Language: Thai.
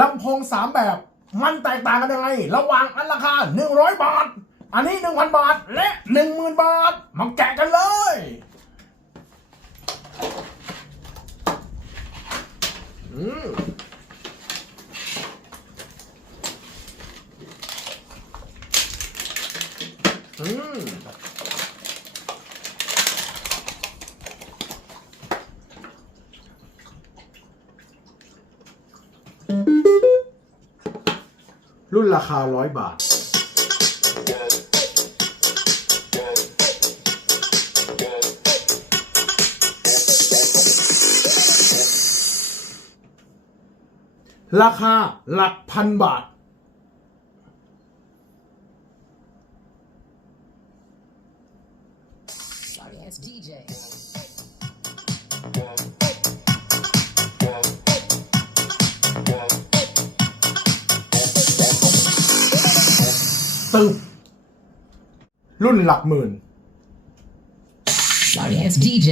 ลำโพงสามแบบ มันแตกต่างกันยังไง ระหว่างอันราคา 100 บาท อันนี้ 1,000 บาท และ 10,000 บาท มาแกะกันเลย อืมอืม รุ่นราคาร้อยบาท ราคาหลักพันบาท Sorry as DJ. ตึบรุ่นหลักหมื่น Sorry ass DJ.